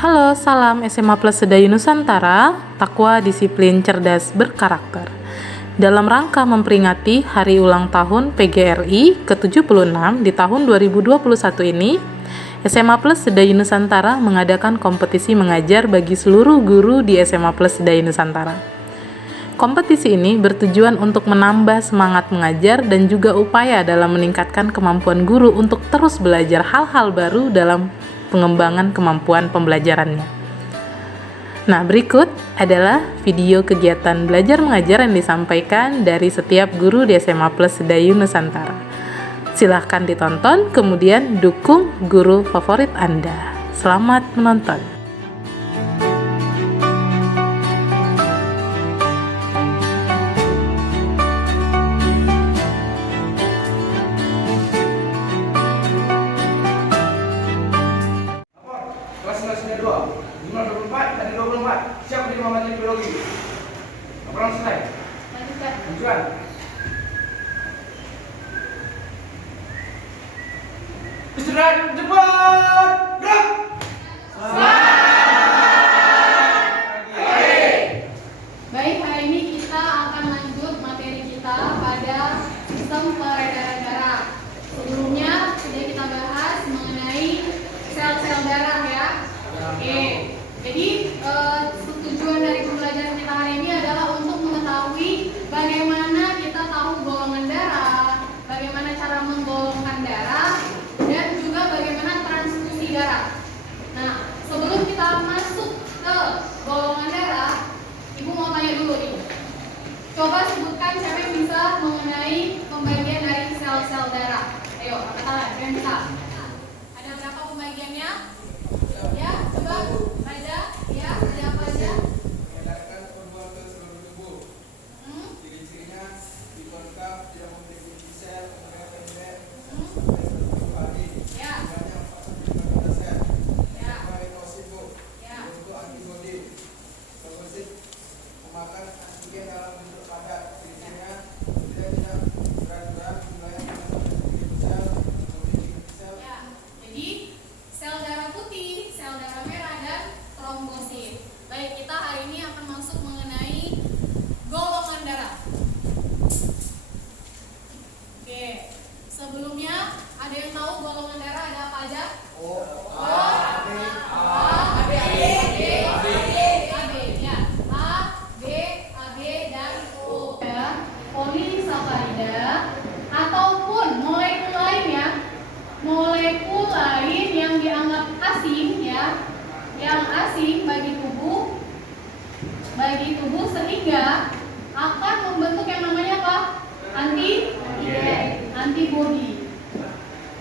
Halo, salam SMA Plus Sedayu Nusantara, takwa disiplin cerdas berkarakter. Dalam rangka memperingati Hari Ulang Tahun PGRI ke-76 di tahun 2021 ini, SMA Plus Sedayu Nusantara mengadakan kompetisi mengajar bagi seluruh guru di SMA Plus Sedayu Nusantara. Kompetisi ini bertujuan untuk menambah semangat mengajar dan juga upaya dalam meningkatkan kemampuan guru untuk terus belajar hal-hal baru dalam pengembangan kemampuan pembelajarannya. Nah, berikut adalah video kegiatan belajar mengajar yang disampaikan dari setiap guru di SMA Plus Sedayu Nusantara. Silahkan ditonton, kemudian dukung guru favorit Anda. Selamat menonton. Kelas 2, jumlah 24, tadi 24. Siap di 5 materi biologi. Laporan selesai. Lanjutkan. Istirahat, cepat, gerak. Baik, hari ini kita akan lanjut materi kita pada sistem peredaran darah. Sebelumnya sudah kita bahas mengenai sel-sel darah ya. Oke, jadi tujuan dari pembelajaran kita hari ini adalah untuk mengetahui bagaimana kita tahu golongan darah, bagaimana cara menggolongkan darah, dan juga bagaimana transfusi darah. Nah, sebelum kita masuk ke golongan darah, Ibu mau tanya dulu nih. Coba sebutkan siapa yang bisa mengenai pembagian dari sel-sel darah. Ayo, angkat tangan, yang bisa. Ada berapa pembagiannya? Ya, coba. Raja, ya, ada apa aja? Mengedarkan hormon ke seluruh tubuh. Ciri-cirinya tipe lengkap, tidak memiliki sel, umurnya pendek, sampai 120 hari. Ya. Jumlahnya 4-15 sel. Ya. Leukosit, Bu. Ya. Bentuk antibodi. Leukosit memakan antigen dalam bentuk padat. Ciri-cirinya tidak berat-berat, jumlahnya 5-7 sel, memiliki sel. Ya. Jadi sel darah putih, sel darah merah, dan trombosit. Baik, kita hari ini akan masuk mengenai golongan darah. Oke, sebelumnya ada yang tahu golongan darah ada apa aja? Dan O. Polisakarida ataupun molekul lain ya, molekul lain yang dianggap asing ya, yang asing bagi tubuh sehingga akan membentuk yang namanya apa? Antibody.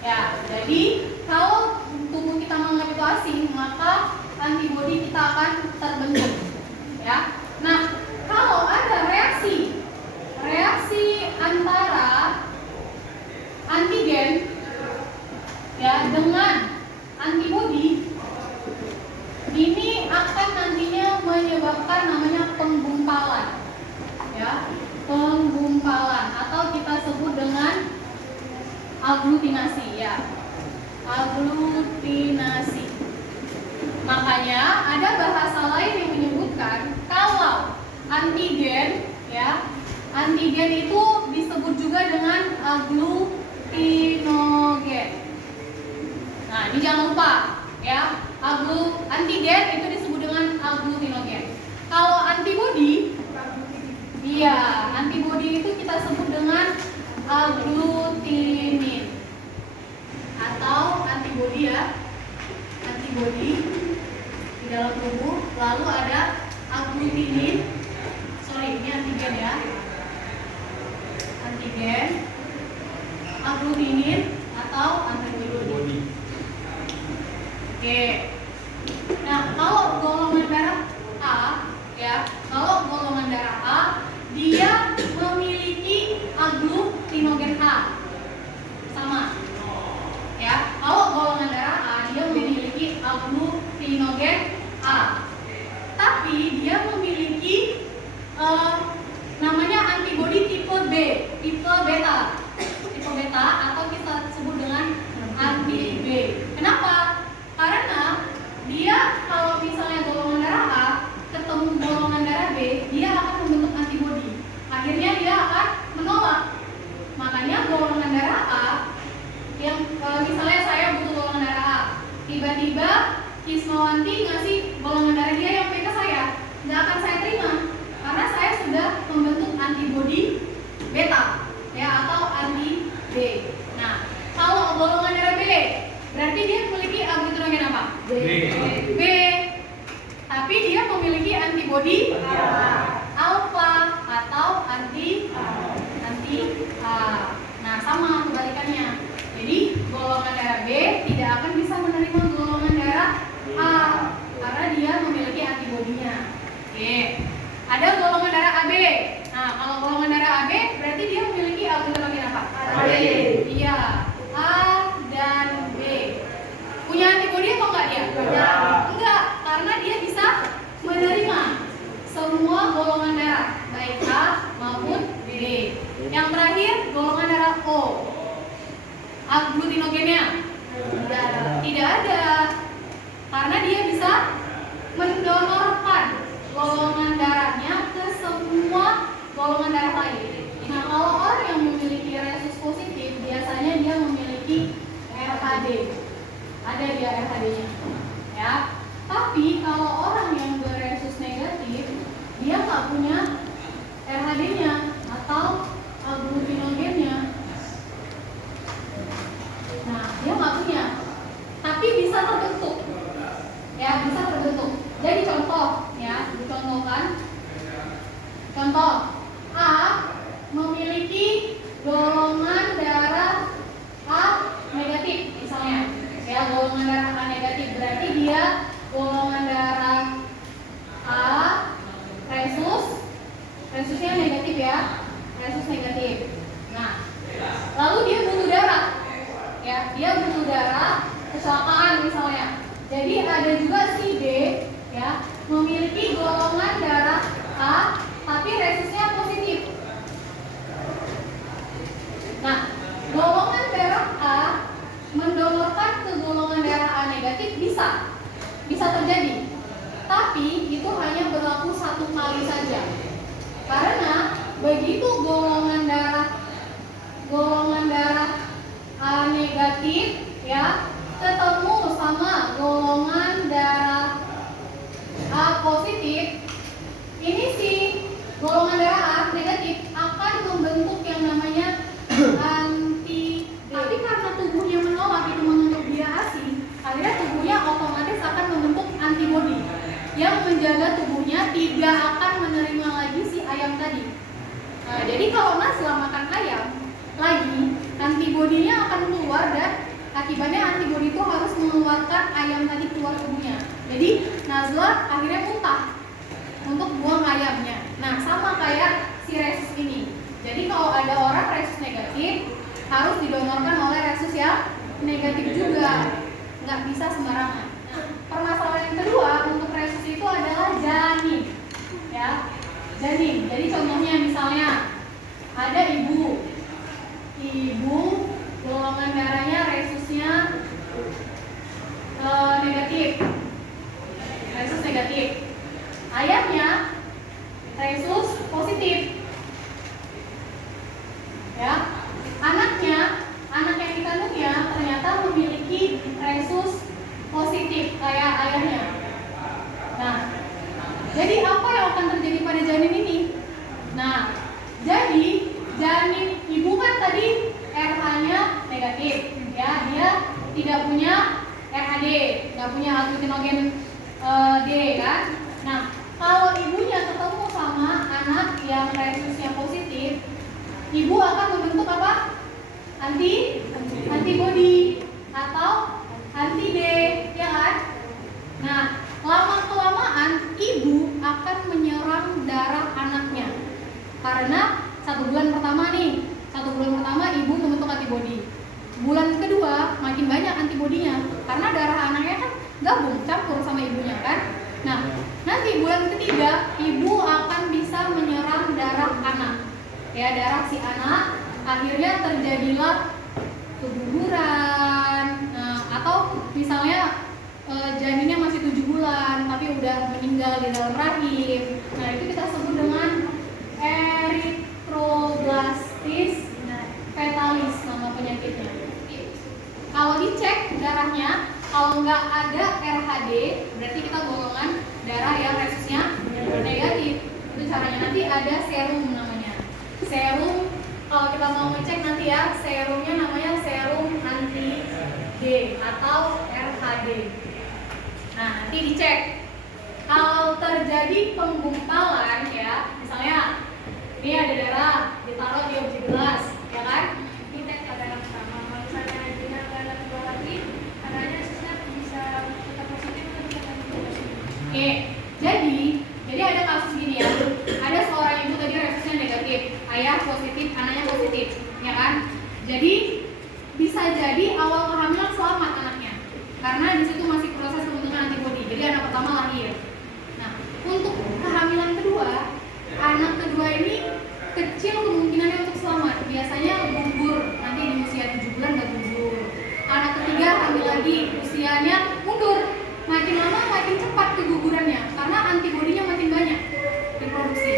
Ya, jadi kalau tubuh kita menganggap itu asing, maka antibody kita akan terbentuk. Ya. Nah, kalau ada reaksi antara antigen ya dengan antibody, ini akan nantinya menyebabkan namanya penggumpalan. Ya, penggumpalan atau kita sebut dengan aglutinasi ya. Aglutinasi. Makanya ada bahasa lain yang menyebutkan kalau antigen ya, antigen itu disebut juga dengan aglutinogen. Nah, ini jangan lupa ya, antigen itu disebut dengan aglutinogen. Kalau antibody, iya, antibody itu kita sebut dengan agglutinin atau antibody ya, antibody di dalam tubuh. Lalu ada agglutinin, ini antigen ya, antigen, agglutinin atau antibody. Oke. Nah, kalau golongan darah A ya, kalau golongan darah A dia memiliki agglutinogen A. Sama. Ya, kalau golongan darah A dia memiliki agglutinogen A. Tapi dia memiliki namanya antibody tipe B, tipe beta atau kita sebut dengan anti B. Kenapa? Karena dia kalau Kismawanti ngasih golongan darah dia yang B ke saya, nggak akan saya terima karena saya sudah membentuk antibodi beta ya atau anti B. Nah, kalau golongan darah B berarti dia memiliki aglutinogen apa? B. Tapi dia memiliki antibodi alfa atau anti A. Nah, sama kebalikannya. Jadi golongan darah B tidak akan bisa menerima golongan darah A karena dia memiliki antibodinya. Oke. Ada golongan darah AB. Nah, kalau golongan darah AB berarti dia memiliki aglutinogen apa? AB. Iya, A dan B. Punya antibodi atau enggak dia? Enggak, karena dia bisa menerima semua golongan darah, baik A maupun B. Yang terakhir golongan darah O. Aglutinogennya tidak ada, karena dia bisa mendonorkan golongan darahnya ke semua golongan darah lain. Nah, kalau orang yang memiliki resus positif biasanya dia memiliki RHD, ada dia RHD-nya, ya. Tapi kalau orang yang beresus negatif, dia nggak punya RHD-nya atau aglutinogennya. Nah, dia nggak punya, tapi bisa terbentuk, ya bisa terbentuk. Jadi contoh, ya dicontohkan. Contoh A memiliki golongan darah A negatif, misalnya, ya golongan darah A negatif berarti dia golongan darah A resusnya negatif ya, resus negatif. Nah, lalu dia butuh darah. Ya, dia butuh darah kecelakaan misalnya. Jadi ada juga si B ya memiliki golongan darah A tapi resusnya positif. Nah, golongan darah A mendonorkan ke golongan darah A negatif bisa terjadi. Tapi itu hanya berlaku satu kali saja. Karena begitu golongan darah A negatif ya ketemu sama golongan darah A positif, ini si golongan darah A negatif akan membentuk yang namanya anti D. Tapi karena tubuhnya menolak itu menganggap dia asing, akhirnya tubuhnya otomatis akan membentuk antibodi yang menjaga tubuhnya tidak akan menerima lagi si ayam tadi. Nah, jadi kalau Nazla makan ayam lagi, antibodinya akan keluar dan akibatnya antibodi itu harus mengeluarkan ayam tadi keluar tubuhnya. Jadi Nazla akhirnya muntah untuk buang ayamnya. Nah, sama kayak si resus ini. Jadi kalau ada orang resus negatif harus didonorkan oleh resus yang negatif juga, nggak bisa sembarangan. Nah, permasalahan yang kedua untuk resus itu adalah janin, ya janin. Jadi contohnya misalnya ada ibu golongan darahnya resusnya negatif, ayamnya resus positif, ya anak yang dikandungnya ternyata memiliki resus positif kayak ayahnya. Nah, jadi apa yang akan terjadi pada janin ini? Nah, jadi janin ibu kan tadi RH-nya negatif, ya dia tidak punya RHD, nggak punya aglutinogen D kan. Nah, kalau ibunya ketemu sama anak yang resusnya positif, ibu akan membentuk apa? Antibody atau anti D, ya kan? Nah, lama-kelamaan ibu akan menyerang darah anaknya karena 1 bulan pertama ibu membentuk antibodi. Bulan kedua makin banyak antibodinya karena darah anaknya kan gabung campur sama ibunya kan. Nah, nanti bulan ketiga ibu akan bisa menyerang darah anak, ya darah si anak. Akhirnya terjadilah keguguran, atau misalnya janinnya masih 7 bulan tapi udah meninggal di dalam rahim. Nah, itu kita sebut dengan eritroblastis fetalis nama penyakitnya. Kalau dicek darahnya Kalau nggak ada RHD, berarti kita golongan darah yang resusnya negatif. Itu caranya, nanti ada serum namanya. Serum, kalau kita mau ngecek nanti ya, serumnya namanya serum anti D atau RHD. Nah, nanti dicek. Kalau terjadi penggumpalan ya, misalnya ini ada darah ditaruh di objek gelas, ya kan? Ini tes kadar pertama, kalau misalnya dengan kadar kedua lagi, kadarnya resusnya bisa tetap positif atau bisa negatif. Oke, jadi ada kasus gini ya, ada seorang ibu tadi resusnya negatif, ayah positif, anaknya positif, ya kan? Jadi bisa jadi awal kehamilan selamat anaknya, karena di situ masih proses pembentukan antibodi. Jadi anak pertama lahir. Nah, untuk kehamilan kedua, anak kedua ini kecil kemungkinannya untuk selamat. Biasanya gugur, nanti di usia 7 bulan udah gugur. Anak ketiga hamil lagi, usianya mundur. Makin lama makin cepat kegugurannya, karena antibodinya makin banyak diproduksi.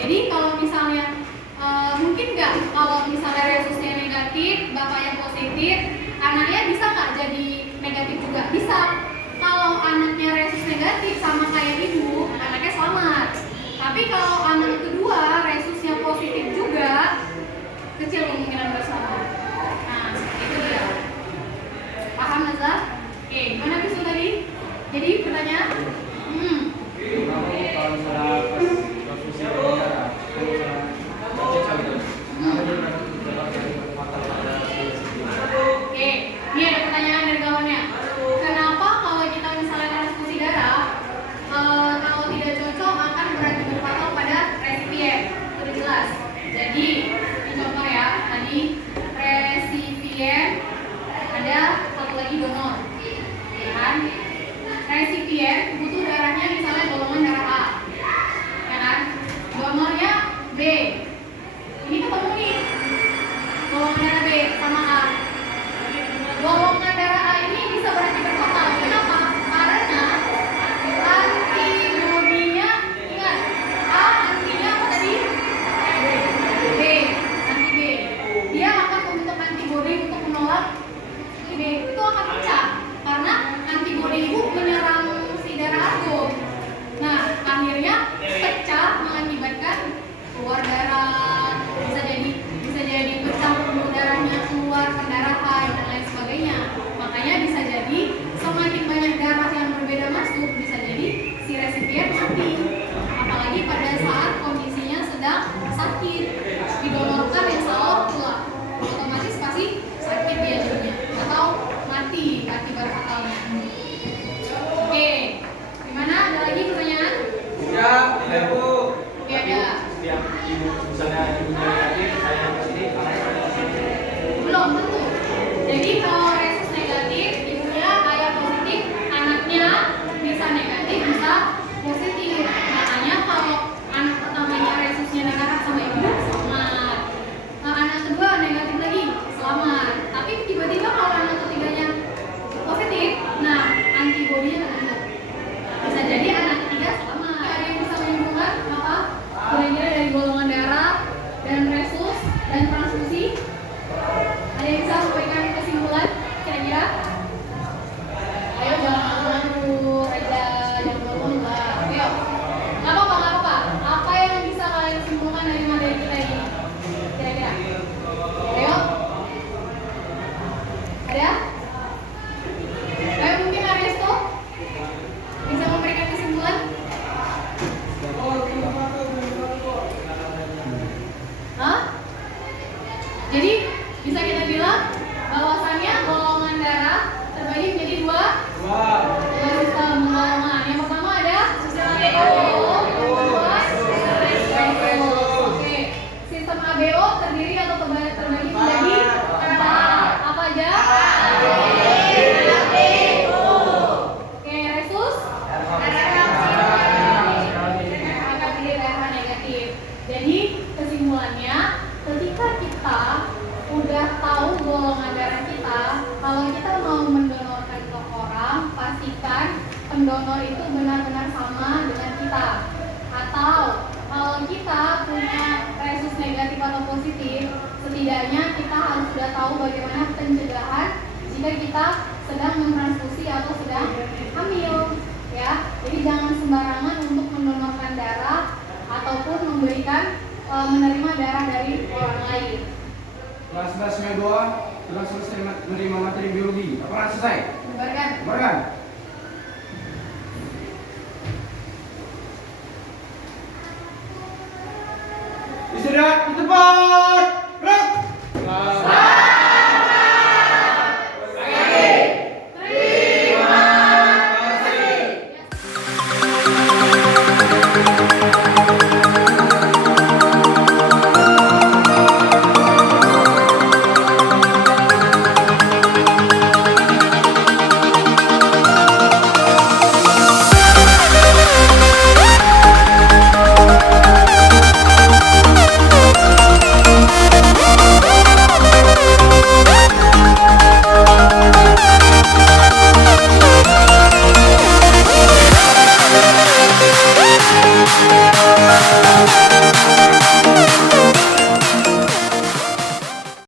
Jadi kalau misalnya mungkin nggak kalau misalnya resusnya negatif, bapaknya positif, anaknya bisa nggak jadi negatif juga? Bisa. Kalau anaknya resus negatif sama kayak ibu, anaknya selamat. Tapi kalau anak kedua resusnya positif juga, kecil kemungkinan bersama. Nah, itu dia. Paham Nazar? Oke, gimana bisu tadi? Jadi pertanyaan? Kamu kalau misalnya pas transfusi darah, kalau misalnya cek gitu, Oke, ini ada pertanyaan dari kawannya. Kenapa kalau kita misalnya transfusi darah, kalau tidak cocok akan berakibat fatal pada resipien? Itu jelas. Jadi, ini contoh ya. Tadi resipien, ada satu lagi donor, ya kan? Resipien butuh darahnya misalnya golongan darah A, ya kan? Donornya B. Ini ketemu nih, golongan darah B sama A. Golongan darah A ini bisa berakibat fatal. Kenapa? Karena antibodinya, ingat, A antinya apa tadi? B, anti B. Dia akan membentuk antibodi untuk menolak B. Itu akan pecah karena antibodi ibu menyerang si darah argo. Nah, akhirnya pecah mengakibatkan keluar darah, bisa jadi pecah pembuluh darahnya, keluar pendarahan dan lain sebagainya. Makanya bisa jadi semakin banyak darah yang berbeda masuk, bisa jadi si resipien mati. Apalagi pada saat kondisinya sedang sakit, didonorkan yang salah pula, otomatis pasti sakit dia jadinya atau mati akibat fatalnya. Oke, gimana? Ada lagi pertanyaan? ya, tidak Bu. Oke, ada. Setiap ibu misalnya ibunya negatif, saya di sini, Belum tentu. Jadi kalau resus negatif, ibunya ayah positif, anaknya bisa negatif, bisa positif. Makanya kalau anak pertamanya resusnya negatif sama ibu, selamat. Nah, anak kedua negatif lagi, selamat. Tapi tiba-tiba kalau anak ketiganya positif, nah antibodinya ketemu. Bisa jadi anak ketiga selamat. Ada yang bisa menyimpulkan apa? Kira-kira dari golongan darah dan resus dan transfusi? Ada yang bisa memberikan kesimpulan kira-kira? Ayo jangan malu-malu aja, jangan malu-malu lah. Ayo, nggak apa-apa. Apa yang bisa kalian simpulkan dari materi kita ini? Kira-kira? Ayo, ada? Ayo mungkin Aristo bisa memberikan kesimpulan? Hah? Jadi bisa kita bilang bahwasannya golongan darah terbagi menjadi dua sistem golongan. Yang pertama ada sistem ABO, yang kedua sistem ABO. Oke, sistem ABO terdiri atau terbagi menjadi empat. Apa aja? Oke, resus RH negatif. Jadi kesimpulannya, ketika kita udah tahu golongan darah kita, kalau kita mau mendonorkan ke orang, pastikan pendonor itu benar-benar sama dengan kita. Atau kalau kita punya resus negatif atau positif, setidaknya kita harus sudah tahu bagaimana pencegahan jika jika kita sedang mentransfusi atau sedang hamil, ya. Jadi jangan sembarangan untuk mendonorkan darah ataupun menerima darah dari orang lain. Kelas 11 Mei 2 telah selesai menerima materi biologi. Apakah selesai? Bubarkan. Bubarkan. Istirahat di tempat.